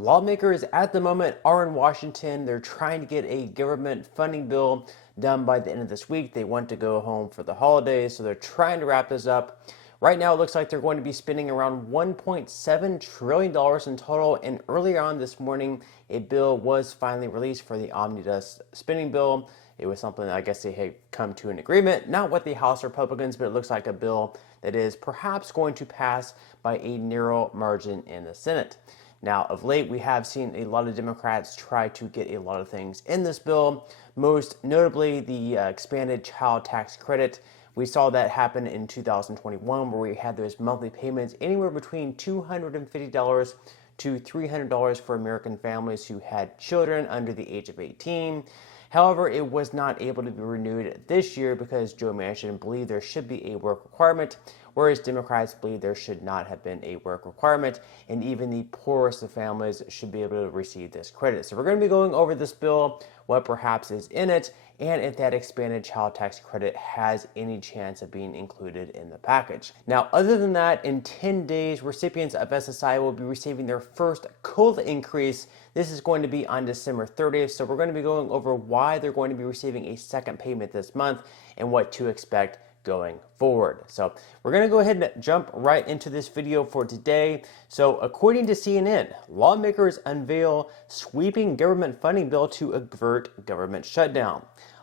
lawmakers at the moment are in Washington. They're trying to get a government funding bill done by the end of this week. They want to go home for the holidays, so they're trying to wrap this up. Right now, it looks like they're going to be spending around $1.7 trillion in total. And earlier on this morning, a bill was finally released for the Omnibus spending bill. It was something that I guess they had come to an agreement, not with the House Republicans, but it looks like a bill that is perhaps going to pass by a narrow margin in the Senate. Now, of late, we have seen a lot of Democrats try to get a lot of things in this bill, most notably the expanded child tax credit. We saw that happen in 2021, where we had those monthly payments anywhere between $250 to $300 for American families who had children under the age of 18. However, it was not able to be renewed this year because Joe Manchin believed there should be a work requirement, whereas Democrats believe there should not have been a work requirement, and even the poorest of families should be able to receive this credit. So we're going to be going over this bill, what perhaps is in it, and if that expanded child tax credit has any chance of being included in the package. Now, other than that, in 10 days, recipients of SSI will be receiving their first COLA increase. This is going to be on December 30th, so we're going to be going over why they're going to be receiving a second payment this month and what to expect going forward. So we're going to go ahead and jump right into this video for today. So according to CNN, lawmakers unveil sweeping government funding bill to avert government shutdown.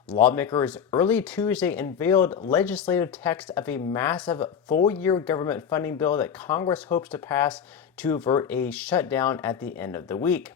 Lawmakers early Tuesday unveiled legislative text of a massive full-year government funding bill that Congress hopes to pass to avert a shutdown at the end of the week.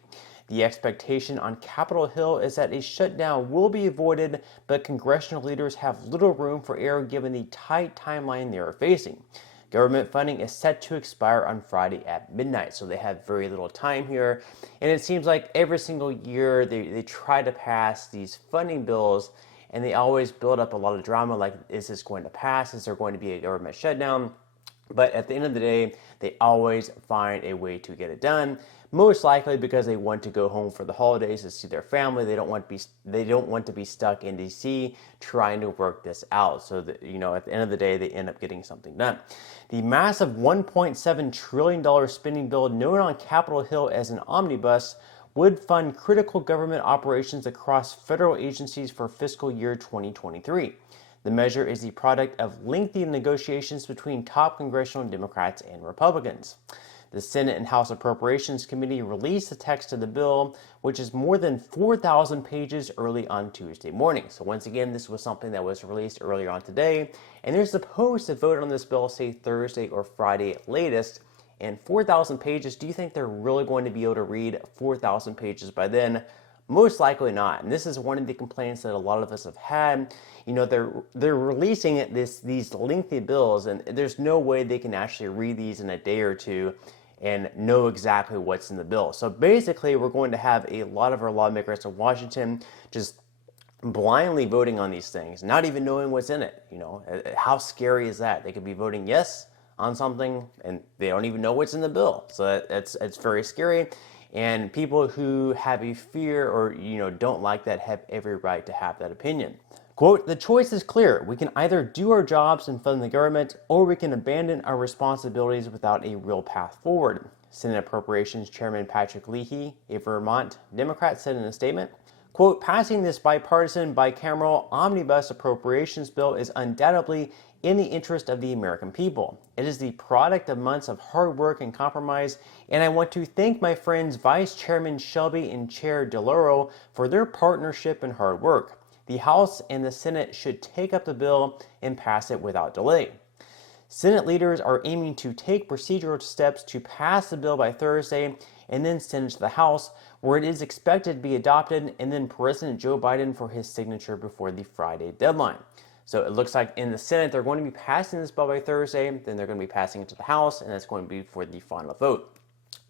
The expectation on Capitol Hill is that a shutdown will be avoided, but congressional leaders have little room for error given the tight timeline they are facing. Government funding is set to expire on Friday at midnight, so they have very little time here. And it seems like every single year they try to pass these funding bills, and they always build up a lot of drama like, is this going to pass? Is there going to be a government shutdown? But at the end of the day, they always find a way to get it done. Most likely because they want to go home for the holidays to see their family. They don't want to be stuck in DC trying to work this out. So that, at the end of the day, they end up getting something done. The massive $1.7 trillion spending bill, known on Capitol Hill as an omnibus, would fund critical government operations across federal agencies for fiscal year 2023. The measure is the product of lengthy negotiations between top congressional Democrats and Republicans. The Senate and House Appropriations Committee released the text of the bill, which is more than 4,000 pages, early on Tuesday morning. So once again, this was something that was released earlier on today, and they're supposed to vote on this bill, say Thursday or Friday at latest. And 4,000 pages, do you think they're really going to be able to read 4,000 pages by then? Most likely not. And this is one of the complaints that a lot of us have had. They're releasing these lengthy bills, and there's no way they can actually read these in a day or two and know exactly what's in the bill. So basically, we're going to have a lot of our lawmakers in Washington just blindly voting on these things, not even knowing what's in it. How scary is that? They could be voting yes on something and they don't even know what's in the bill. So it's very scary. And people who have a fear or don't like that have every right to have that opinion. Quote, "The choice is clear. We can either do our jobs and fund the government, or we can abandon our responsibilities without a real path forward," Senate Appropriations Chairman Patrick Leahy, a Vermont Democrat, said in a statement. Quote, "Passing this bipartisan, bicameral omnibus appropriations bill is undoubtedly in the interest of the American people. It is the product of months of hard work and compromise, and I want to thank my friends Vice Chairman Shelby and Chair DeLauro for their partnership and hard work. The House and the Senate should take up the bill and pass it without delay." Senate leaders are aiming to take procedural steps to pass the bill by Thursday and then send it to the House, where it is expected to be adopted, and then President Joe Biden for his signature before the Friday deadline. So it looks like in the Senate, they're going to be passing this bill by Thursday, then they're going to be passing it to the House, and that's going to be for the final vote.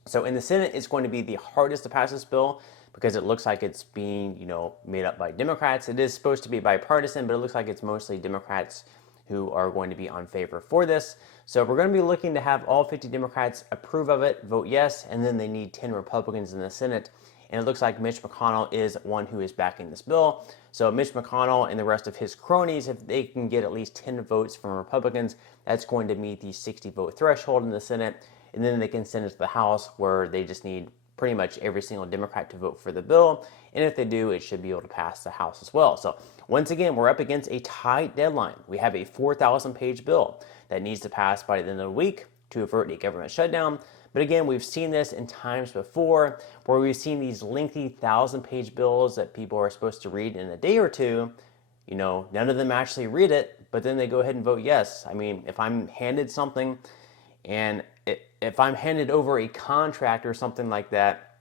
So in the Senate, it's going to be the hardest to pass this bill because it looks like it's being, made up by Democrats. It is supposed to be bipartisan, but it looks like it's mostly Democrats who are going to be on favor for this. So we're going to be looking to have all 50 Democrats approve of it, vote yes, and then they need 10 Republicans in the Senate. And it looks like Mitch McConnell is one who is backing this bill. So Mitch McConnell and the rest of his cronies, if they can get at least 10 votes from Republicans, that's going to meet the 60 vote threshold in the Senate. And then they can send it to the House, where they just need pretty much every single Democrat to vote for the bill. And if they do, it should be able to pass the House as well. So once again, we're up against a tight deadline. We have a 4,000-page bill that needs to pass by the end of the week to avert a government shutdown. But again, we've seen this in times before where we've seen these lengthy 1,000-page bills that people are supposed to read in a day or two. You know, none of them actually read it, but then they go ahead and vote yes. I mean, if I'm handed something and if I'm handed over a contract or something like that,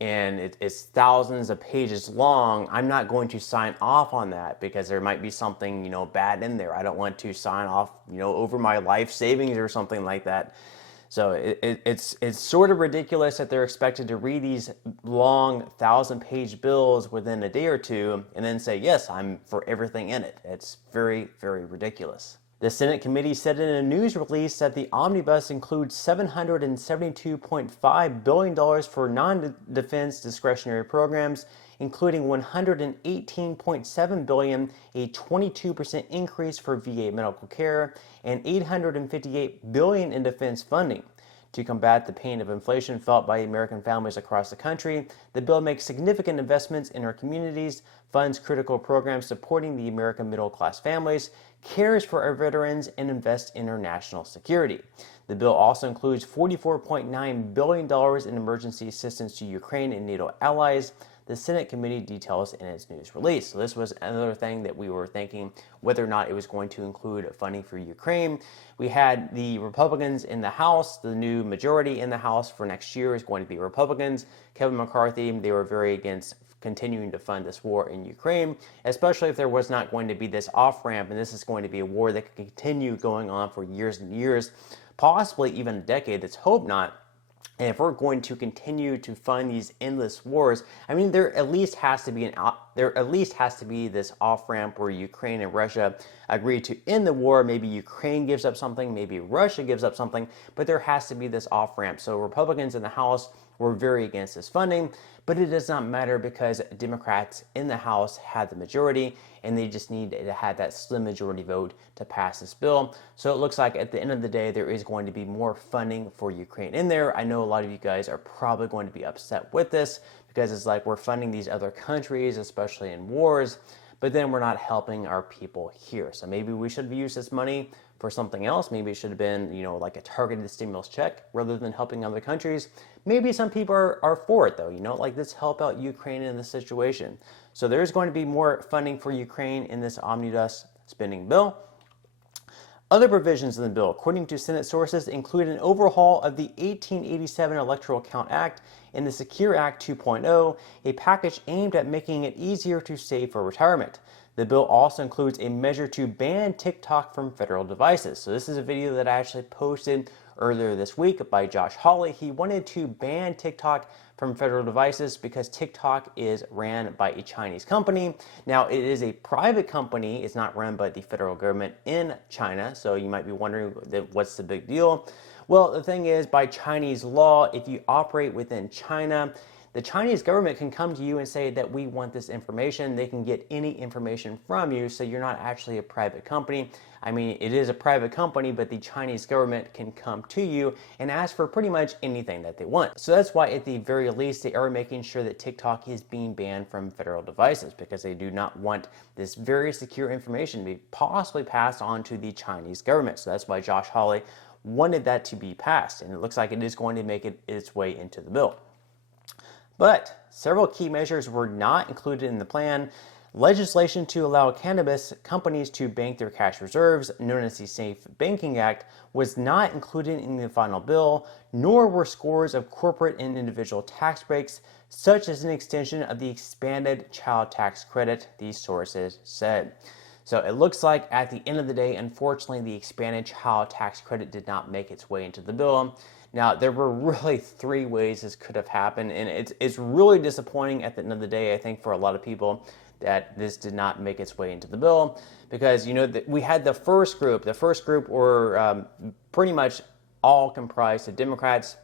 and it's thousands of pages long, I'm not going to sign off on that because there might be something, you know, bad in there. I don't want to sign off, you know, over my life savings or something like that. So it's sort of ridiculous that they're expected to read these long 1,000-page bills within a day or two and then say, yes, I'm for everything in it. It's very, very ridiculous. The Senate committee said in a news release that the Omnibus includes $772.5 billion for non-defense discretionary programs, including $118.7 billion, a 22% increase for VA medical care, and $858 billion in defense funding. To combat the pain of inflation felt by American families across the country, the bill makes significant investments in our communities, funds critical programs supporting the American middle-class families, cares for our veterans, and invests in our national security. The bill also includes $44.9 billion in emergency assistance to Ukraine and NATO allies, the Senate committee details in its news release. So this was another thing that we were thinking whether or not it was going to include funding for Ukraine. We had the Republicans in the House. The new majority in the House for next year is going to be Republicans. Kevin McCarthy, they were very against continuing to fund this war in Ukraine, especially if there was not going to be this off-ramp, and this is going to be a war that could continue going on for years and years, possibly even a decade. Let's hope not. And if we're going to continue to fund these endless wars, I mean, there at least has to be this off-ramp where Ukraine and Russia agree to end the war. Maybe Ukraine gives up something, maybe Russia gives up something, but there has to be this off-ramp. So Republicans in the House were very against this funding, but it does not matter because Democrats in the House had the majority, and they just need to have that slim majority vote to pass this bill. So it looks like at the end of the day, there is going to be more funding for Ukraine in there. I know a lot of you guys are probably going to be upset with this because it's like we're funding these other countries, especially in wars, but then we're not helping our people here. So maybe we should have used this money for something else. Maybe it should have been, you know, like a targeted stimulus check rather than helping other countries. Maybe some people are for it though, you know, like let's help out Ukraine in this situation. So there's going to be more funding for Ukraine in this omnibus spending bill. Other provisions in the bill, according to Senate sources, include an overhaul of the 1887 Electoral Count Act and the Secure Act 2.0, a package aimed at making it easier to save for retirement. The bill also includes a measure to ban TikTok from federal devices. So this is a video that I actually posted earlier this week by Josh Hawley. He wanted to ban TikTok from federal devices because TikTok is ran by a Chinese company. Now, it is a private company. It's not run by the federal government in China. So you might be wondering what's the big deal? Well, the thing is, by Chinese law, if you operate within China, the Chinese government can come to you and say that we want this information. They can get any information from you, so you're not actually a private company. I mean, it is a private company, but the Chinese government can come to you and ask for pretty much anything that they want. So that's why at the very least, they are making sure that TikTok is being banned from federal devices because they do not want this very secure information to be possibly passed on to the Chinese government. So that's why Josh Hawley wanted that to be passed, and it looks like it is going to make it its way into the bill. But several key measures were not included in the plan. Legislation to allow cannabis companies to bank their cash reserves, known as the Safe Banking Act, was not included in the final bill, nor were scores of corporate and individual tax breaks, such as an extension of the expanded child tax credit, these sources said. So it looks like at the end of the day, unfortunately, the expanded child tax credit did not make its way into the bill. Now, there were really three ways this could have happened, and it's really disappointing at the end of the day, I think, for a lot of people that this did not make its way into the bill because, you know, we had the first group. The first group were pretty much all comprised of Democrats.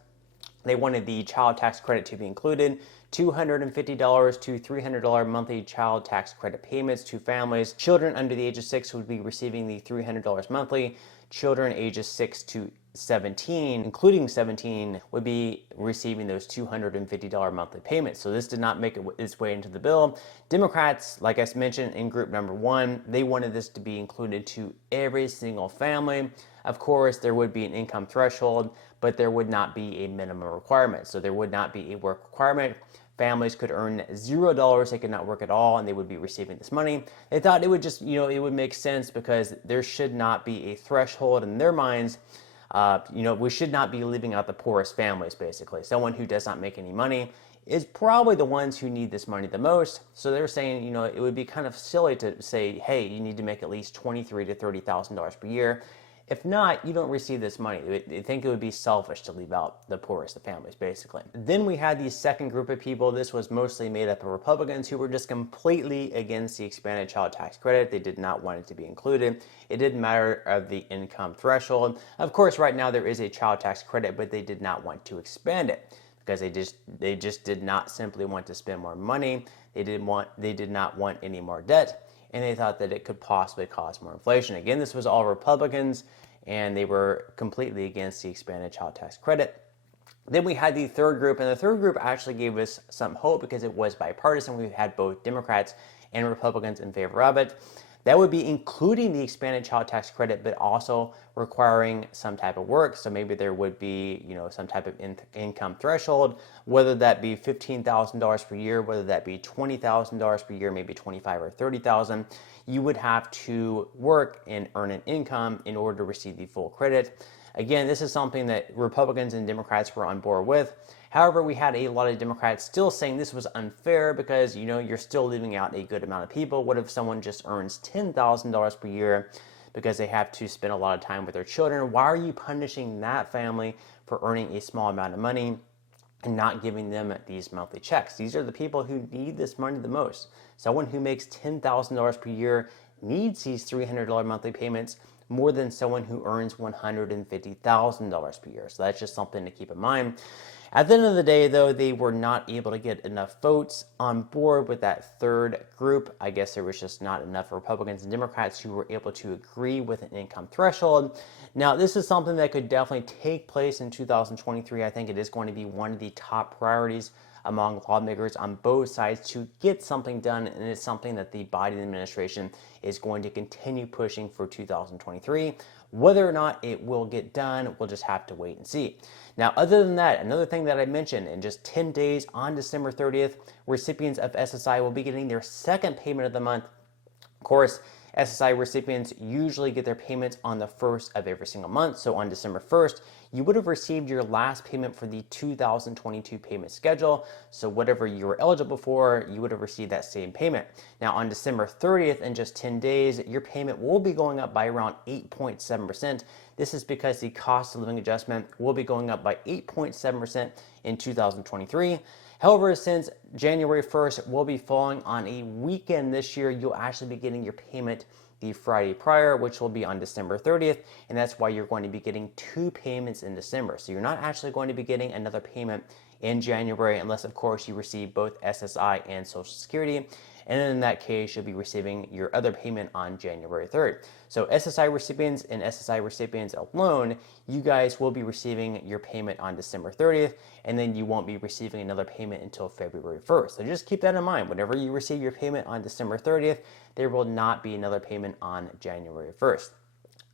They wanted the child tax credit to be included, $250 to $300 monthly child tax credit payments to families. Children under the age of 6 would be receiving the $300 monthly. Children ages 6 to 17, including 17, would be receiving those $250 monthly payments. So this did not make its way into the bill. Democrats, like I mentioned in group number 1, they wanted this to be included to every single family. Of course, there would be an income threshold, but there would not be a minimum requirement. So there would not be a work requirement. Families could earn $0, they could not work at all, and they would be receiving this money. They thought it would just, it would make sense because there should not be a threshold in their minds. We should not be leaving out the poorest families, basically. Someone who does not make any money is probably the ones who need this money the most. So they're saying, it would be kind of silly to say, hey, you need to make at least $23,000 to $30,000 per year. If not, you don't receive this money. They think it would be selfish to leave out the poorest of families, basically. Then we had the second group of people. This was mostly made up of Republicans who were just completely against the expanded child tax credit. They did not want it to be included. It didn't matter of the income threshold. Of course, right now there is a child tax credit, but they did not want to expand it because they just did not simply want to spend more money. They did not want any more debt. And they thought that it could possibly cause more inflation. Again, this was all Republicans, and they were completely against the expanded child tax credit. Then we had the third group, and the third group actually gave us some hope because it was bipartisan. We had both Democrats and Republicans in favor of it. That would be including the expanded child tax credit, but also requiring some type of work. So maybe there would be, some type of income threshold, whether that be $15,000 per year, whether that be $20,000 per year, maybe $25,000 or $30,000. You would have to work and earn an income in order to receive the full credit. Again, this is something that Republicans and Democrats were on board with. However, we had a lot of Democrats still saying this was unfair because, you're still leaving out a good amount of people. What if someone just earns $10,000 per year because they have to spend a lot of time with their children? Why are you punishing that family for earning a small amount of money and not giving them these monthly checks? These are the people who need this money the most. Someone who makes $10,000 per year needs these $300 monthly payments more than someone who earns $150,000 per year. So that's just something to keep in mind. At the end of the day, though, they were not able to get enough votes on board with that third group. I guess there was just not enough Republicans and Democrats who were able to agree with an income threshold. Now, this is something that could definitely take place in 2023. I think it is going to be one of the top priorities among lawmakers on both sides to get something done, and it's something that the Biden administration is going to continue pushing for 2023. Whether or not it will get done, we'll just have to wait and see. Now, other than that, another thing that I mentioned, in just 10 days on December 30th, recipients of SSI will be getting their second payment of the month. Of course, SSI recipients usually get their payments on the first of every single month. So on December 1st, you would have received your last payment for the 2022 payment schedule. So whatever you were eligible for, you would have received that same payment. Now on December 30th, in just 10 days, your payment will be going up by around 8.7%. This is because the cost of living adjustment will be going up by 8.7% in 2023. However, since January 1st will be falling on a weekend this year, you'll actually be getting your payment the Friday prior, which will be on December 30th, and that's why you're going to be getting two payments in December. So you're not actually going to be getting another payment in January unless, of course, you receive both SSI and Social Security. And then in that case, you'll be receiving your other payment on January 3rd. So SSI recipients and SSI recipients alone, you guys will be receiving your payment on December 30th, and then you won't be receiving another payment until February 1st. So just keep that in mind. Whenever you receive your payment on December 30th, there will not be another payment on January 1st.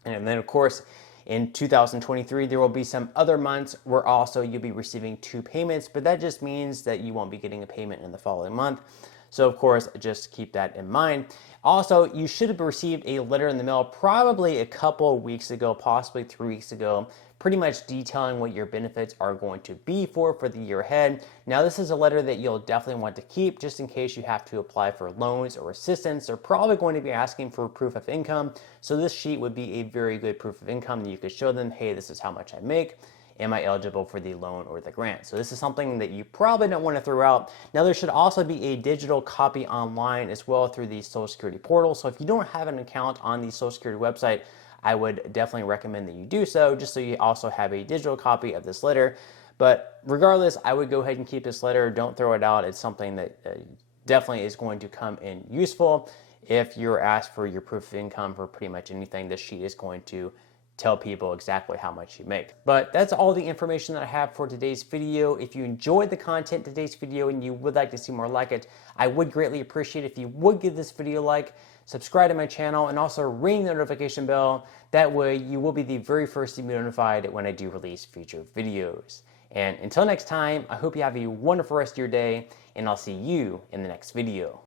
And then, of course, in 2023, there will be some other months where also you'll be receiving two payments, but that just means that you won't be getting a payment in the following month. So of course, just keep that in mind. Also, you should have received a letter in the mail probably a couple of weeks ago, possibly 3 weeks ago, pretty much detailing what your benefits are going to be for the year ahead. Now, this is a letter that you'll definitely want to keep just in case you have to apply for loans or assistance. They're probably going to be asking for proof of income. So this sheet would be a very good proof of income that you could show them, hey, this is how much I make. Am I eligible for the loan or the grant? So this is something that you probably don't want to throw out. Now, there should also be a digital copy online as well through the Social Security portal. So if you don't have an account on the Social Security website, I would definitely recommend that you do so, just so you also have a digital copy of this letter. But regardless, I would go ahead and keep this letter. Don't throw it out. It's something that definitely is going to come in useful. If you're asked for your proof of income for pretty much anything, this sheet is going to tell people exactly how much you make. But that's all the information that I have for today's video. If you enjoyed the content in today's video and you would like to see more like it, I would greatly appreciate if you would give this video a like, subscribe to my channel, and also ring the notification bell. That way you will be the very first to be notified when I do release future videos. And until next time, I hope you have a wonderful rest of your day, and I'll see you in the next video.